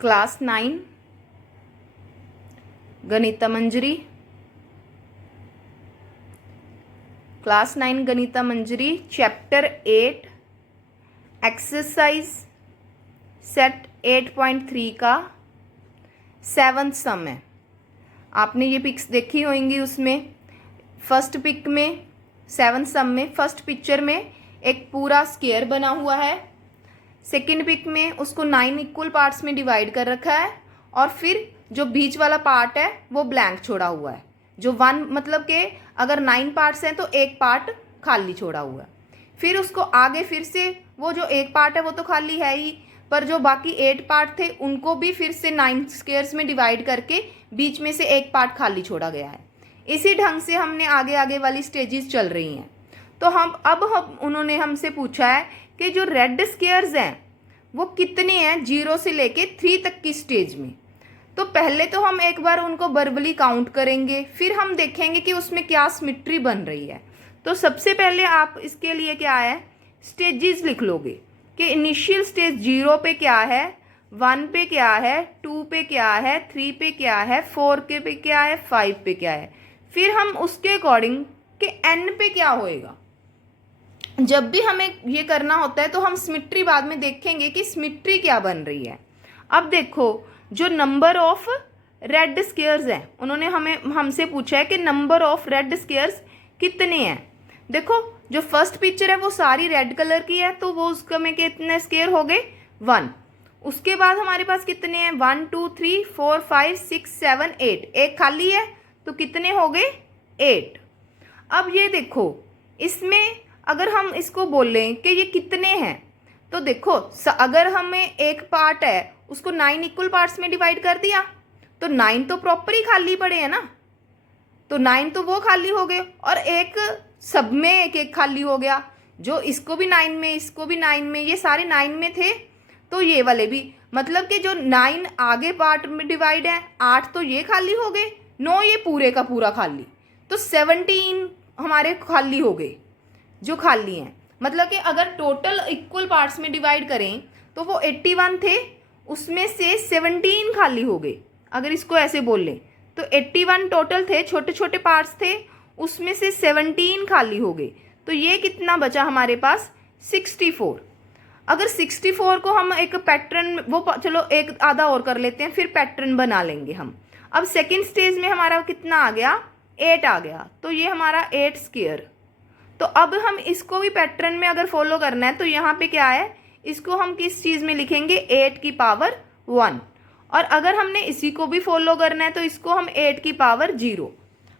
Class 9 गणिता मंजरी, class 9 गणिता मंजरी chapter 8 exercise set 8.3 का 7th सम है। आपने ये पिक्स देखी होंगी। उसमें फर्स्ट पिक में 7th सम में फर्स्ट पिक्चर में एक पूरा स्क्वायर बना हुआ है। सेकंड पिक में उसको 9 इक्वल पार्ट्स में डिवाइड कर रखा है और फिर जो बीच वाला पार्ट है वो ब्लैंक छोड़ा हुआ है। जो 1 मतलब कि अगर 9 पार्ट्स हैं तो एक पार्ट खाली छोड़ा हुआ है। फिर उसको आगे फिर से वो जो एक पार्ट है वो तो खाली है ही, पर जो बाकी 8 पार्ट थे उनको भी फिर से 9 स्क्वायर्स में डिवाइड करके बीच में से एक पार्ट खाली छोड़ा गया है। इसी ढंग से हमने आगे आगे वाली स्टेजेस चल रही हैं। तो हम उन्होंने हमसे पूछा है कि जो रेड स्क्वायर्स हैं वो कितने हैं 0 से लेके 3 तक की स्टेज में। तो पहले तो हम एक बार उनको वर्बली काउंट करेंगे, फिर हम देखेंगे कि उसमें क्या सिमेट्री बन रही है। तो सबसे पहले आप इसके लिए क्या है, स्टेजेस लिख लोगे कि इनिशियल स्टेज 0 पे क्या है, 1 पे क्या है, 2 पे क्या है, 3 पे क्या है, 4 के पे क्या है, 5 पे क्या है। फिर हम उसके अकॉर्डिंग कि n पे क्या होएगा। जब भी हमें ये करना होता है तो हम सिमेट्री बाद में देखेंगे कि सिमेट्री क्या बन रही है। अब देखो जो नंबर ऑफ रेड स्क्वायर्स हैं, उन्होंने हमसे पूछा है कि नंबर ऑफ रेड स्क्वायर्स कितने हैं। देखो जो फर्स्ट पिक्चर है वो सारी रेड कलर की है, तो वो उसका में कितने स्क्वायर हो गए 1। उसके बाद हमारे पास कितने हैं 1 2 3 4 5 6 7 8, एक खाली है तो कितने हो गए 8। अब ये देखो इसमें अगर हम इसको बोलें कि ये कितने हैं, तो देखो अगर हमें एक पार्ट है उसको 9 इक्वल पार्ट्स में डिवाइड कर दिया तो 9 तो प्रॉपर ही खाली पड़े हैं ना, तो 9 तो वो खाली हो गए और एक सब में एक एक खाली हो गया। जो इसको भी 9 में, इसको भी 9 में, ये सारे 9 में थे तो ये वाले भी, मतलब कि जो 9 आगे पार्ट में डिवाइड है, 8 तो ये खाली हो गए, 9 ये पूरे का पूरा खाली, तो 17 हमारे खाली हो गए जो खाली हैं। मतलब कि अगर टोटल इक्वल पार्ट्स में डिवाइड करें तो वो 81 थे, उसमें से 17 खाली हो गए। अगर इसको ऐसे बोल लें तो 81 टोटल थे, छोटे छोटे पार्ट्स थे, उसमें से 17 खाली हो गए। तो ये कितना बचा हमारे पास 64। अगर 64 को हम एक पैटर्न, वो चलो एक आधा और कर लेते हैं फिर पैटर्न बना लेंगे हम। अब सेकेंड स्टेज में हमारा कितना आ गया 8 आ गया, तो ये हमारा 8 स्क्वायर। तो अब हम इसको भी पैटर्न में अगर फॉलो करना है तो यहाँ पे क्या है, इसको हम किस चीज़ में लिखेंगे 8 की पावर 1, और अगर हमने इसी को भी फॉलो करना है तो इसको हम 8 की पावर 0।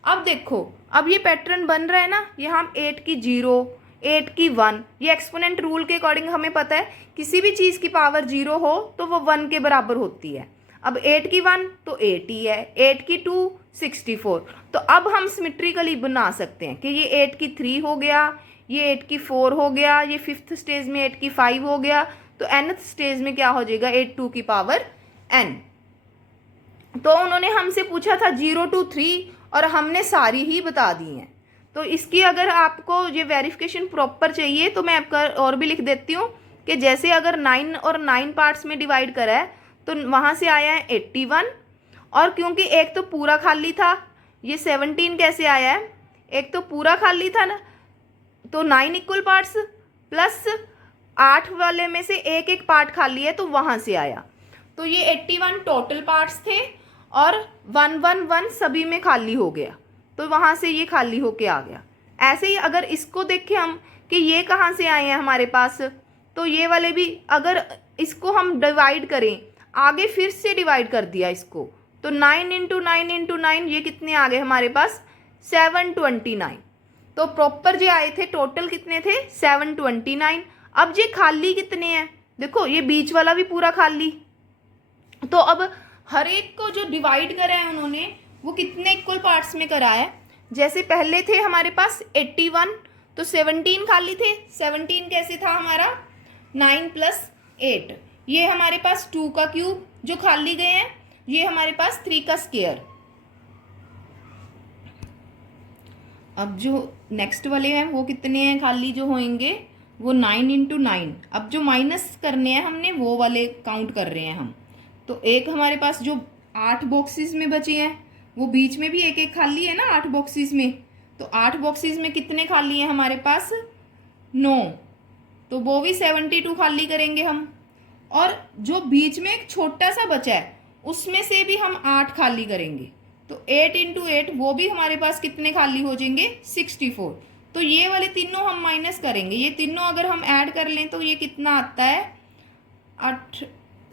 अब देखो अब ये पैटर्न बन रहा है ना, यहाँ हम 8 की 0, 8 की 1, ये एक्सपोनेंट रूल के अकॉर्डिंग हमें पता है किसी भी चीज़ की पावर 0 हो तो वो 1 के बराबर होती है। अब 8 की 1 तो 8 ही है, 8 की 2 64। तो अब हम सिमेट्रिकली बना सकते हैं कि ये 8 की 3 हो गया, ये 8 की 4 हो गया, ये 5th स्टेज में 8 की 5 हो गया, तो nth स्टेज में क्या हो जाएगा 8 2 की पावर n। तो उन्होंने हमसे पूछा था 0 to 3 और हमने सारी ही बता दी हैं। तो इसकी अगर आपको ये वेरिफिकेशन प्रॉपर चाहिए तो मैं आपका और भी लिख देती हूँ कि जैसे अगर 9 और 9 पार्ट्स में डिवाइड करा है तो वहाँ से आया है 81, और क्योंकि एक तो पूरा खाली था, ये 17 कैसे आया है, एक तो पूरा खाली था ना, तो 9 इक्वल पार्ट्स प्लस 8 वाले में से एक एक पार्ट खाली है तो वहाँ से आया। तो ये 81 टोटल पार्ट्स थे और 111 सभी में खाली हो गया, तो वहाँ से ये खाली होके आ गया। ऐसे ही अगर इसको देखें हम कि ये कहाँ से आए हैं हमारे पास, तो ये वाले भी अगर इसको हम डिवाइड करें, आगे फिर से डिवाइड कर दिया इसको, तो 9 इंटू 9 इंटू 9 ये कितने आ गए हमारे पास 729। तो प्रॉपर जो आए थे टोटल कितने थे 729। अब ये खाली कितने हैं, देखो ये बीच वाला भी पूरा खाली। तो अब हर एक को जो डिवाइड करा है उन्होंने वो कितने इक्वल पार्ट्स में करा है। जैसे पहले थे हमारे पास 81, तो 17 खाली थे, 17 कैसे था हमारा 9 + 8, ये हमारे पास 2 का क्यूब जो खाली गए हैं, ये हमारे पास 3 का स्क्वायर। अब जो नेक्स्ट वाले हैं वो कितने हैं खाली जो होंगे, वो 9 इंटू 9। अब जो माइनस करने हैं हमने वो वाले काउंट कर रहे हैं हम, तो एक हमारे पास जो 8 बॉक्सेस में बचे हैं, वो बीच में भी एक एक खाली है ना 8 बॉक्सेस में, तो 8 बॉक्सेस में कितने खाली हैं हमारे पास? 9, तो वो भी 72 खाली करेंगे हम। और जो बीच में एक छोटा सा बचा है उसमें से भी हम 8 खाली करेंगे, तो 8 इंटू 8 वो भी हमारे पास कितने खाली हो जाएंगे? 64। तो ये वाले तीनों हम माइनस करेंगे, ये तीनों अगर हम ऐड कर लें तो ये कितना आता है? 8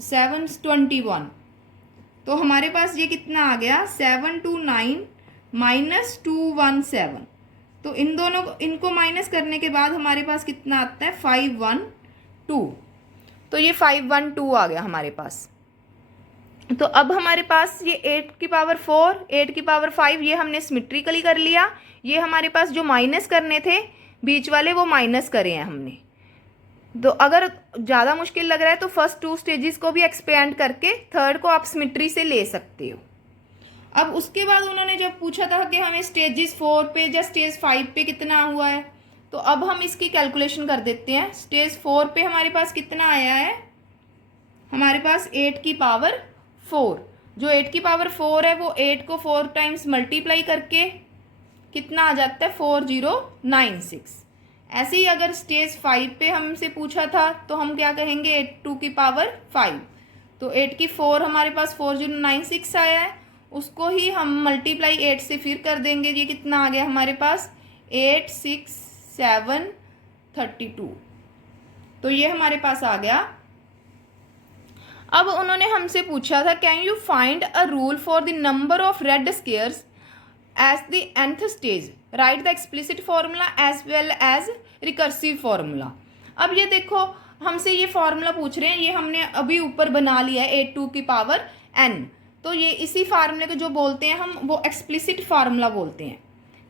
7 21। तो हमारे पास ये कितना आ गया? 729 माइनस 217। तो इन दोनों इनको माइनस करने के बाद हमारे पास कितना आता है? 512। तो ये 512 आ गया हमारे पास। तो अब हमारे पास ये 8 की पावर 4, 8 की पावर 5 ये हमने सिमेट्रिकली कर लिया। ये हमारे पास जो माइनस करने थे बीच वाले वो माइनस करे हैं हमने। तो अगर ज़्यादा मुश्किल लग रहा है तो फर्स्ट 2 स्टेजेस को भी एक्सपेंड करके थर्ड को आप सिमेट्री से ले सकते हो। अब उसके बाद उन्होंने जब पूछा था कि हमें स्टेजेस 4 पे या स्टेज 5 पे कितना हुआ है, तो अब हम इसकी कैलकुलेशन कर देते हैं। स्टेज 4 पे हमारे पास कितना आया है? हमारे पास 8 की पावर 4। जो 8 की पावर 4 है वो 8 को 4 टाइम्स मल्टीप्लाई करके कितना आ जाता है? 4096। ऐसे ही अगर स्टेज 5 पे हमसे पूछा था तो हम क्या कहेंगे? 8 2 की पावर 5। तो 8 की 4 हमारे पास 4096 आया है, उसको ही हम मल्टीप्लाई 8 से फिर कर देंगे। ये कितना आ गया हमारे पास? 86732। तो ये हमारे पास आ गया। अब उन्होंने हमसे पूछा था can you find a rule for the number of red squares as the nth stage, write the explicit formula as well as recursive formula. अब ये देखो हमसे ये फार्मूला पूछ रहे हैं, ये हमने अभी ऊपर बना लिया है 8 2 की पावर n। तो ये इसी फार्मूले को जो बोलते हैं हम वो एक्सप्लिसिट फार्मूला बोलते हैं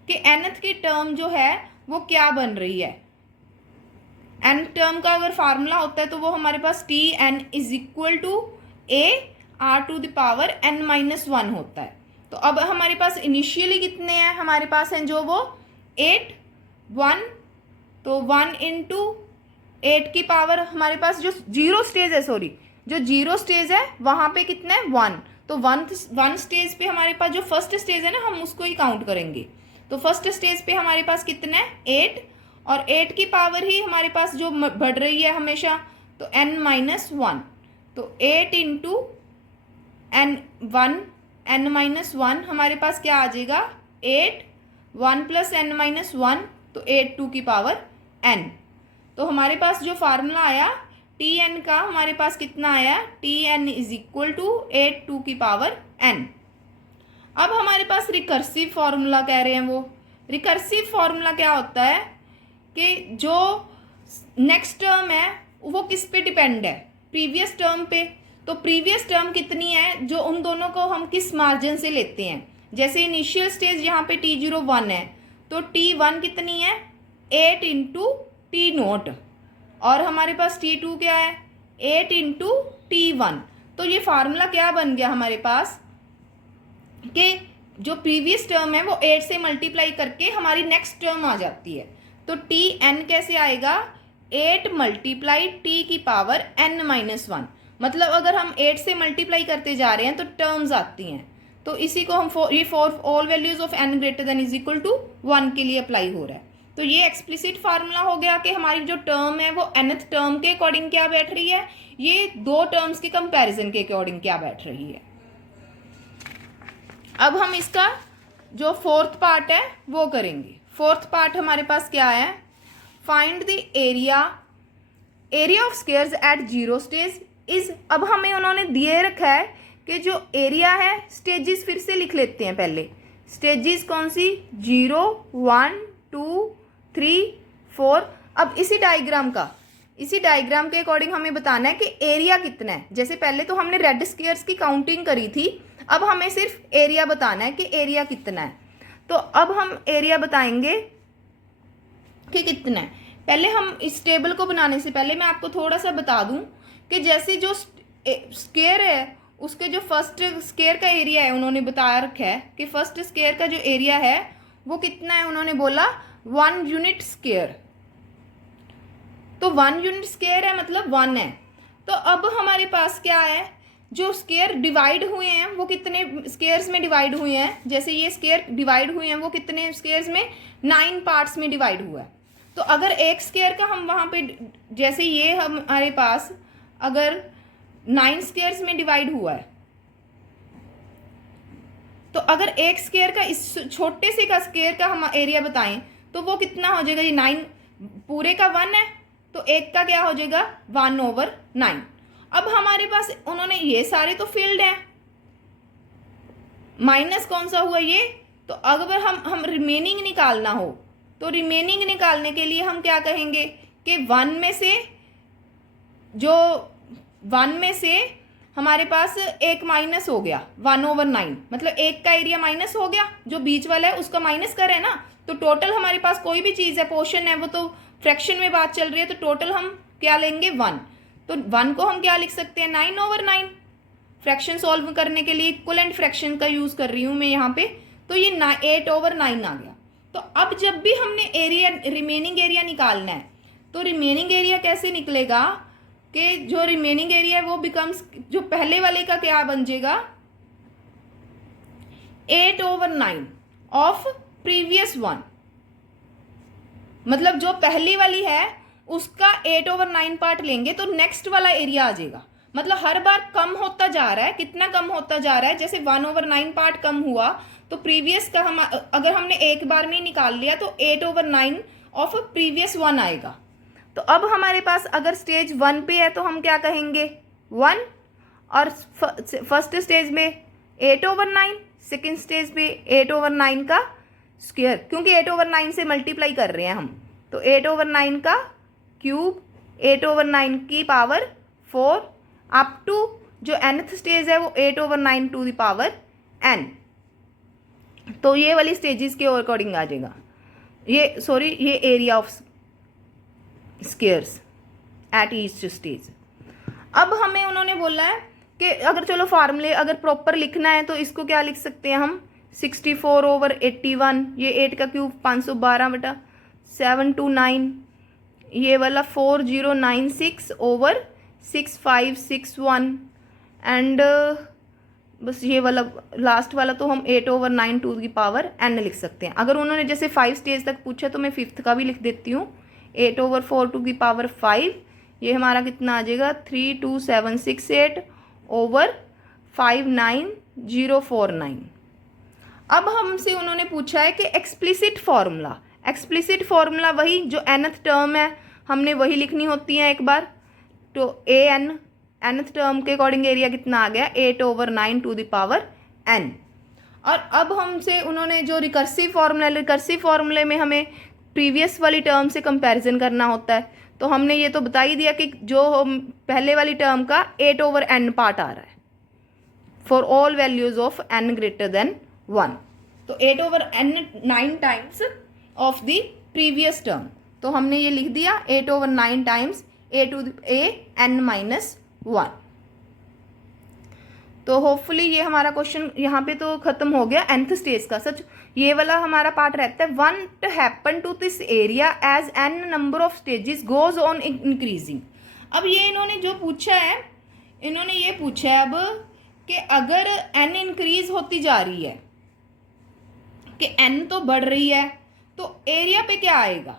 कि nth की टर्म जो है वो क्या बन रही है। n टर्म का अगर फार्मूला होता है तो वो हमारे पास T N is equal to A R to the power n minus 1 होता है। तो अब हमारे पास इनिशियली कितने हैं? हमारे पास हैं जो वो 8 1, तो 1 इंटू 8 की पावर हमारे पास जो जीरो स्टेज है, सॉरी जो जीरो स्टेज है वहाँ पे कितना है? 1। तो वन स्टेज पे हमारे पास जो फर्स्ट स्टेज है ना हम उसको ही काउंट करेंगे। तो फर्स्ट स्टेज पे हमारे पास कितना है? 8, और 8 की पावर ही हमारे पास जो बढ़ रही है हमेशा, तो n माइनस 1। तो 8 इंटू n माइनस 1 हमारे पास क्या आ जाएगा? 8 1 प्लस n माइनस 1, तो 8 2 की पावर n। तो हमारे पास जो फार्मूला आया टी एन का हमारे पास कितना आया? T N is equal to 8 2 की पावर n। अब हमारे पास रिकर्सिव फार्मूला कह रहे हैं। वो रिकर्सिव फार्मूला क्या होता है कि जो नेक्स्ट टर्म है वो किस पे डिपेंड है? प्रीवियस टर्म पे। तो प्रीवियस टर्म कितनी है जो उन दोनों को हम किस मार्जिन से लेते हैं। जैसे इनिशियल स्टेज यहाँ पे T0 1 है, तो T1 कितनी है? 8 इंटू टी नोट, और हमारे पास T2 क्या है? 8 इंटू T1। तो ये फार्मूला क्या बन गया हमारे पास कि जो प्रीवियस टर्म है वो 8 से मल्टीप्लाई करके हमारी नेक्स्ट टर्म आ जाती है। तो टी एन कैसे आएगा? 8 मल्टीप्लाई टी की पावर n माइनस 1। मतलब अगर हम 8 से मल्टीप्लाई करते जा रहे हैं तो टर्म्स आती हैं। तो इसी को हम ये for all values of n greater than is equal to 1 के लिए अप्लाई हो रहा है। तो ये एक्सप्लिसिट फार्मूला हो गया कि हमारी जो टर्म है वो nth टर्म के अकॉर्डिंग क्या बैठ रही है, ये दो टर्म्स के कंपैरिजन के अकॉर्डिंग क्या बैठ रही है। अब हम इसका जो फोर्थ पार्ट है वो करेंगे। फोर्थ पार्ट हमारे पास क्या है? Find the area of squares at zero stage is. अब हमें उन्होंने दिए रखा है कि जो एरिया है, स्टेजेस फिर से लिख लेते हैं पहले। स्टेजेस कौन सी? 0 1 2 3 4। अब इसी डायग्राम के अकॉर्डिंग हमें बताना है कि एरिया कितना है। जैसे पहले तो हमने रेड स्क्वेयर्स की काउंटिंग करी थी, अब हमें सिर्फ एरिया बताना है कि एरिया कितना है। तो अब हम एरिया बताएंगे कि कितना है। पहले हम इस टेबल को बनाने से पहले मैं आपको थोड़ा सा बता दूं कि जैसे जो स्क्वायर है उसके जो फर्स्ट स्क्वायर का एरिया है उन्होंने बताया रखा है कि फर्स्ट स्क्वायर का जो एरिया है वो कितना है। उन्होंने बोला 1 यूनिट स्क्वायर। तो 1 यूनिट स्क्वायर है मतलब 1 है। तो अब हमारे पास क्या है जो स्केयर डिवाइड हुए हैं वो कितने स्केयर्स में डिवाइड हुए हैं, जैसे ये स्केयर डिवाइड हुए हैं वो कितने स्केयर्स में, 9 पार्ट्स में डिवाइड हुआ है। तो अगर एक स्केयर का हम वहाँ पे, जैसे ये हमारे पास अगर 9 स्केयर्स में डिवाइड हुआ है, तो अगर एक स्केयर का, इस छोटे से का स्केयर का हम एरिया बताएं तो वो कितना हो जाएगा, ये 9 पूरे का 1 है तो एक का क्या हो जाएगा 1/9। अब हमारे पास उन्होंने ये सारे तो फील्ड हैं, माइनस कौन सा हुआ ये, तो अगर हम रिमेनिंग निकालना हो तो रिमेनिंग निकालने के लिए हम क्या कहेंगे कि 1 में से हमारे पास एक माइनस हो गया 1/9, मतलब एक का एरिया माइनस हो गया, जो बीच वाला है उसका माइनस कर है ना, तो टोटल हमारे पास कोई भी चीज़ है, पोर्शन है, वो तो फ्रैक्शन में बात चल रही है, तो टोटल हम क्या लेंगे 1। तो 1 को हम क्या लिख सकते हैं 9/9। फ्रैक्शन सॉल्व करने के लिए इक्वलेंट फ्रैक्शन का यूज़ कर रही हूँ मैं यहाँ पे, तो ये 8/9 आ गया। तो अब जब भी हमने एरिया, रिमेनिंग एरिया निकालना है, तो रिमेनिंग एरिया कैसे निकलेगा कि जो रिमेनिंग एरिया है वो बिकम्स, जो पहले वाले का क्या बन जाएगा 8/9 ऑफ प्रीवियस 1, मतलब जो पहली वाली है उसका 8/9 पार्ट लेंगे तो नेक्स्ट वाला एरिया आ जाएगा। मतलब हर बार कम होता जा रहा है, कितना कम होता जा रहा है, जैसे 1/9 पार्ट कम हुआ तो प्रीवियस का हम अगर हमने एक बार में निकाल लिया तो 8/9 ऑफ प्रीवियस 1 आएगा। तो अब हमारे पास अगर स्टेज 1 पे है तो हम क्या कहेंगे 1, और फर्स्ट स्टेज में 8/9, सेकेंड स्टेज पे 8/9 का स्क्वायर, क्योंकि 8/9 से मल्टीप्लाई कर रहे हैं हम, तो 8/9 का क्यूब, 8/9 की पावर 4 अप टू जो nth स्टेज है वो 8/9 टू द पावर n। तो ये वाली स्टेजेस के अकॉर्डिंग आ जाएगा ये area of squares at each stage. अब हमें उन्होंने बोला है कि अगर चलो फार्मूले अगर प्रॉपर लिखना है तो इसको क्या लिख सकते हैं हम 64/81, ये 8 का क्यूब 512/729, ये वाला 4096/6561 एंड बस ये वाला लास्ट वाला तो हम 8/9 टू की पावर n लिख सकते हैं। अगर उन्होंने जैसे 5 स्टेज तक पूछा तो मैं 5th का भी लिख देती हूँ 8/4 टू की पावर 5, ये हमारा कितना आ जाएगा 32768/59049। अब हमसे उन्होंने पूछा है कि एक्सप्लिसिट फार्मूला वही जो nth टर्म है हमने वही लिखनी होती है एक बार, तो nth टर्म के अकॉर्डिंग एरिया कितना आ गया 8/9 टू द पावर n। और अब हमसे उन्होंने जो रिकर्सिव फार्मूले में हमें प्रीवियस वाली टर्म से कंपैरिजन करना होता है, तो हमने ये तो बता ही दिया कि जो पहले वाली टर्म का 8/n पार्ट आ रहा है for all values of n greater then 1, तो 8/9 times of the previous term, तो हमने ये लिख दिया 8/9 टाइम्स n-1। तो होपफुली ये हमारा क्वेश्चन यहाँ पे तो खत्म हो गया nth स्टेज का। सच ये वाला हमारा पार्ट रहता है what happen to this area as n number of stages goes on increasing. अब ये इन्होंने जो पूछा है, इन्होंने ये पूछा है अब कि अगर n इंक्रीज होती जा रही है, कि n तो बढ़ रही है, तो एरिया पे क्या आएगा,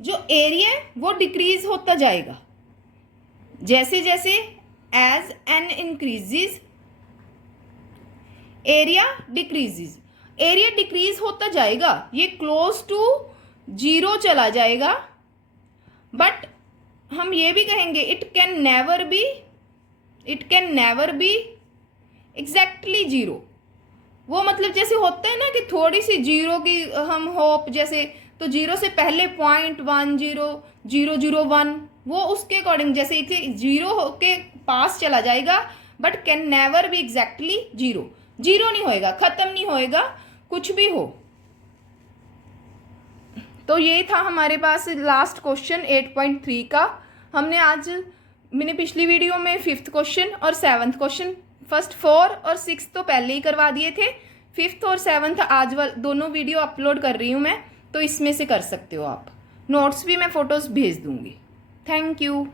जो एरिया वो डिक्रीज होता जाएगा जैसे जैसे as n increases area decrease होता जाएगा, ये क्लोज टू 0 चला जाएगा। बट हम ये भी कहेंगे it can never be exactly 0। वो मतलब जैसे होता है ना कि थोड़ी सी 0 की हम होप, जैसे तो 0 से पहले 0.100001 वो उसके अकॉर्डिंग जैसे इसे 0 के पास चला जाएगा, but can never be exactly 0 नहीं होएगा, खत्म नहीं होएगा, कुछ भी हो। तो ये था हमारे पास लास्ट क्वेश्चन 8.3 का। हमने आज, मैंने पिछली वीडियो में 5th क्वेश्चन और 7th क्वेश्चन, फर्स्ट 4 और 6 तो पहले ही करवा दिए थे, 5th और 7th आज दोनों वीडियो अपलोड कर रही हूँ मैं, तो इसमें से कर सकते हो आप। नोट्स भी मैं फ़ोटोज़ भेज दूँगी। Thank you.